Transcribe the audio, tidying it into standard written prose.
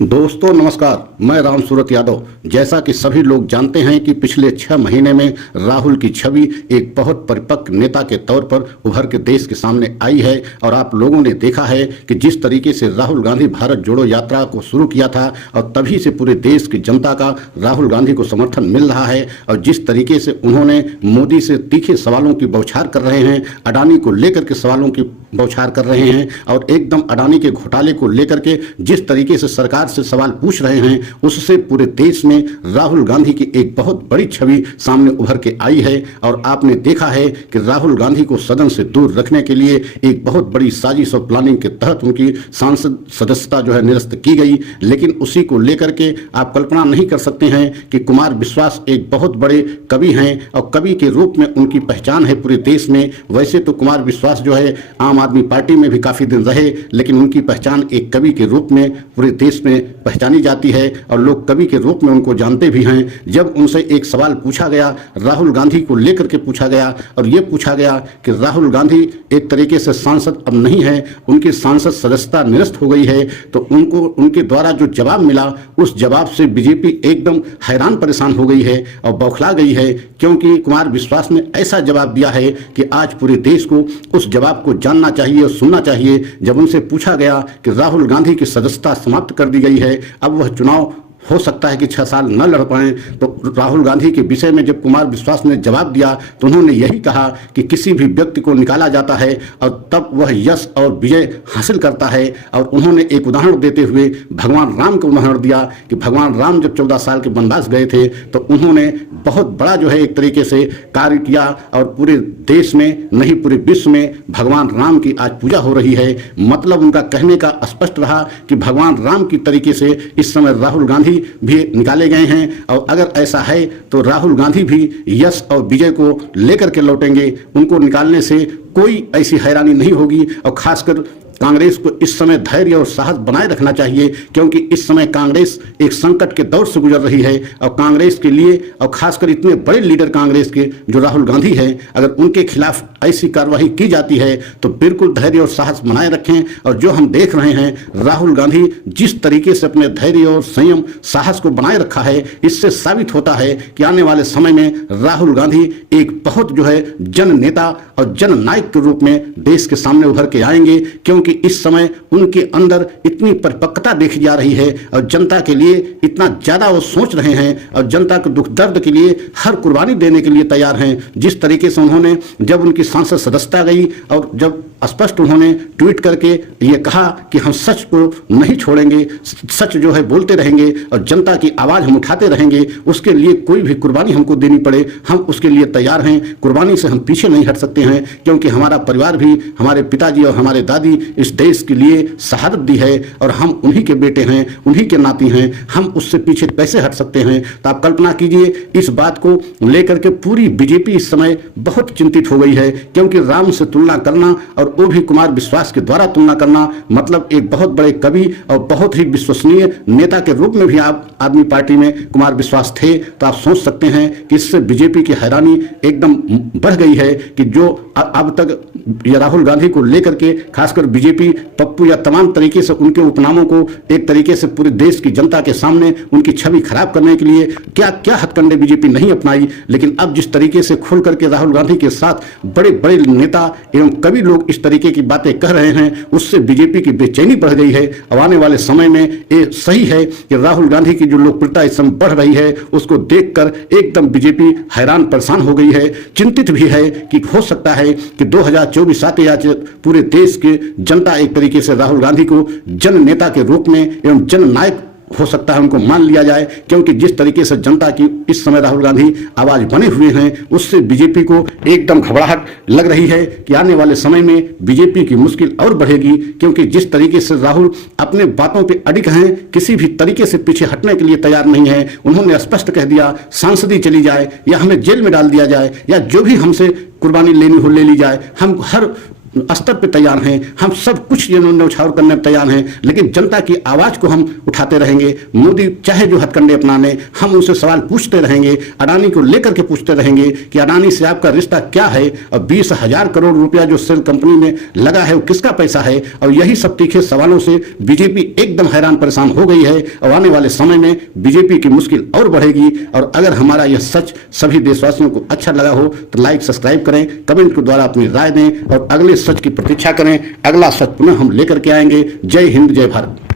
दोस्तों नमस्कार, मैं राम सूरत यादव। जैसा कि सभी लोग जानते हैं कि पिछले 6 महीने में राहुल की छवि एक बहुत परिपक्व नेता के तौर पर उभर के देश के सामने आई है और आप लोगों ने देखा है कि जिस तरीके से राहुल गांधी भारत जोड़ो यात्रा को शुरू किया था और तभी से पूरे देश की जनता का राहुल गांधी को समर्थन मिल रहा है और जिस तरीके से उन्होंने मोदी से तीखे सवालों की बौछार कर रहे हैं, अडानी को लेकर के सवालों की बौछार कर रहे हैं और एकदम अडानी के घोटाले को लेकर के जिस तरीके से सरकार से सवाल पूछ रहे हैं, उससे पूरे देश में राहुल गांधी की एक बहुत बड़ी छवि सामने उभर के आई है। और आपने देखा है कि राहुल गांधी को सदन से दूर रखने के लिए एक बहुत बड़ी साजिश और प्लानिंग के तहत उनकी सांसद सदस्यता जो है निरस्त की गई। लेकिन उसी को लेकर के आप कल्पना नहीं कर सकते हैं कि कुमार विश्वास एक बहुत बड़े कवि हैं और कवि के रूप में उनकी पहचान है पूरे देश में। वैसे तो कुमार विश्वास जो है आम आदमी पार्टी में भी काफी दिन रहे, लेकिन उनकी पहचान एक कवि के रूप में पूरे देश में पहचानी जाती है और लोग कवि के रूप में उनको जानते भी हैं। जब उनसे एक सवाल पूछा गया, राहुल गांधी को लेकर के पूछा गया और ये पूछा गया कि राहुल गांधी एक तरीके से सांसद अब नहीं है, उनकी सांसद सदस्यता निरस्त हो गई है, तो उनको उनके द्वारा जो जवाब मिला उस जवाब से बीजेपी एकदम हैरान परेशान हो गई है और बौखला गई है, क्योंकि कुमार विश्वास ने ऐसा जवाब दिया है कि आज पूरे देश को उस जवाब को जानना चाहिए और सुनना चाहिए। जब उनसे पूछा गया कि राहुल गांधी की सदस्यता समाप्त कर दी गई है, अब वह चुनाव हो सकता है कि 6 साल न लड़ पाएं, तो राहुल गांधी के विषय में जब कुमार विश्वास ने जवाब दिया तो उन्होंने यही कहा कि किसी भी व्यक्ति को निकाला जाता है और तब वह यश और विजय हासिल करता है। और उन्होंने एक उदाहरण देते हुए भगवान राम का उदाहरण दिया कि भगवान राम जब 14 साल के वनवास गए थे तो उन्होंने बहुत बड़ा जो है एक तरीके से कार्य किया और पूरे देश में नहीं पूरे विश्व में भगवान राम की आज पूजा हो रही है। मतलब उनका कहने का स्पष्ट रहा कि भगवान राम की तरीके से इस समय राहुल गांधी भी निकाले गए हैं और अगर ऐसा है तो राहुल गांधी भी यश और विजय को लेकर के लौटेंगे। उनको निकालने से कोई ऐसी हैरानी नहीं होगी और खासकर कांग्रेस को इस समय धैर्य और साहस बनाए रखना चाहिए, क्योंकि इस समय कांग्रेस एक संकट के दौर से गुजर रही है और कांग्रेस के लिए और खासकर इतने बड़े लीडर कांग्रेस के जो राहुल गांधी हैं, अगर उनके खिलाफ ऐसी कार्रवाई की जाती है तो बिल्कुल धैर्य और साहस बनाए रखें। और जो हम देख रहे हैं राहुल गांधी जिस तरीके से अपने धैर्य और संयम साहस को बनाए रखा है, इससे साबित होता है कि आने वाले समय में राहुल गांधी एक बहुत जो है जन नेता और जन नायक के रूप में देश के सामने उभर के आएंगे, क्योंकि इस समय उनके अंदर इतनी परिपक्वता देखी जा रही है और जनता के लिए इतना ज्यादा वो सोच रहे हैं और जनता के दुख दर्द के लिए हर कुर्बानी देने के लिए तैयार हैं। जिस तरीके से उन्होंने जब उनकी सांसद सदस्यता गई और जब स्पष्ट उन्होंने ट्वीट करके ये कहा कि हम सच को नहीं छोड़ेंगे, सच जो है बोलते रहेंगे और जनता की आवाज हम उठाते रहेंगे, उसके लिए कोई भी कुर्बानी हमको देनी पड़े हम उसके लिए तैयार हैं। कुर्बानी से हम पीछे नहीं हट सकते हैं, क्योंकि हमारा परिवार भी, हमारे पिताजी और हमारे दादी इस देश के लिए शहादत दी है और हम उन्हीं के बेटे हैं, उन्हीं के नाती हैं, हम उससे पीछे कैसे हट सकते हैं। तो आप कल्पना कीजिए, इस बात को लेकर के पूरी बीजेपी इस समय बहुत चिंतित हो गई है, क्योंकि राम से तुलना करना और वो भी कुमार विश्वास के द्वारा तुलना करना मतलब एक बहुत बड़े कवि और बहुत ही विश्वसनीय नेता के रूप में भी आप आदमी पार्टी में कुमार विश्वास थे। तो आप सोच सकते हैं कि इससे बीजेपी की हैरानी एकदम बढ़ गई है कि जो अब तक राहुल गांधी को लेकर के खासकर बीजेपी पप्पू या तमाम तरीके से उनके उपनामों को एक तरीके से पूरे देश की जनता के सामने उनकी छवि खराब करने के लिए क्या क्या हथकंडे बीजेपी नहीं अपनाई, लेकिन अब जिस तरीके से खुल करके राहुल गांधी के साथ बड़े बड़े नेता एवं कवि लोग इस तरीके की बातें कह रहे हैं, उससे बीजेपी की बेचैनी बढ़ गई है। अब आने वाले समय में ये सही है कि राहुल गांधी की जो लोकप्रियता इस समय बढ़ रही है, उसको देखकर एकदम बीजेपी हैरान परेशान हो गई है, चिंतित भी है कि हो सकता है कि 2024 आते या पूरे देश के जनता एक तरीके से राहुल गांधी को जन नेता के रूप में एवं जन नायक हो सकता है उनको मान लिया जाए, क्योंकि जिस तरीके से जनता की इस समय राहुल गांधी आवाज बने हुए हैं, उससे बीजेपी को एकदम घबराहट लग रही है कि आने वाले समय में बीजेपी की मुश्किल और बढ़ेगी, क्योंकि जिस तरीके से राहुल अपने बातों पे अडिग हैं, किसी भी तरीके से पीछे हटने के लिए तैयार नहीं है। उन्होंने स्पष्ट कह दिया सांसदी चली जाए या हमें जेल में डाल दिया जाए या जो भी हमसे कुर्बानी लेनी हो ले ली जाए, हम हर स्तर पे तैयार हैं, हम सब कुछ ये न्यौछावर करने पर तैयार हैं, लेकिन जनता की आवाज को हम उठाते रहेंगे। मोदी चाहे जो हथकंडे अपनाने, हम उनसे सवाल पूछते रहेंगे, अडानी को लेकर के पूछते रहेंगे कि अडानी से आपका रिश्ता क्या है, और 20,000 करोड़ रुपया जो सेल कंपनी में लगा है वो किसका पैसा है। और यही सब तीखे सवालों से बीजेपी एकदम हैरान परेशान हो गई है, और आने वाले समय में बीजेपी की मुश्किल और बढ़ेगी। और अगर हमारा यह सच सभी देशवासियों को अच्छा लगा हो तो लाइक सब्सक्राइब करें, कमेंट के द्वारा अपनी राय दें और अगले सच की प्रतीक्षा करें। अगला सच पुनः हम लेकर के आएंगे। जय हिंद, जय भारत।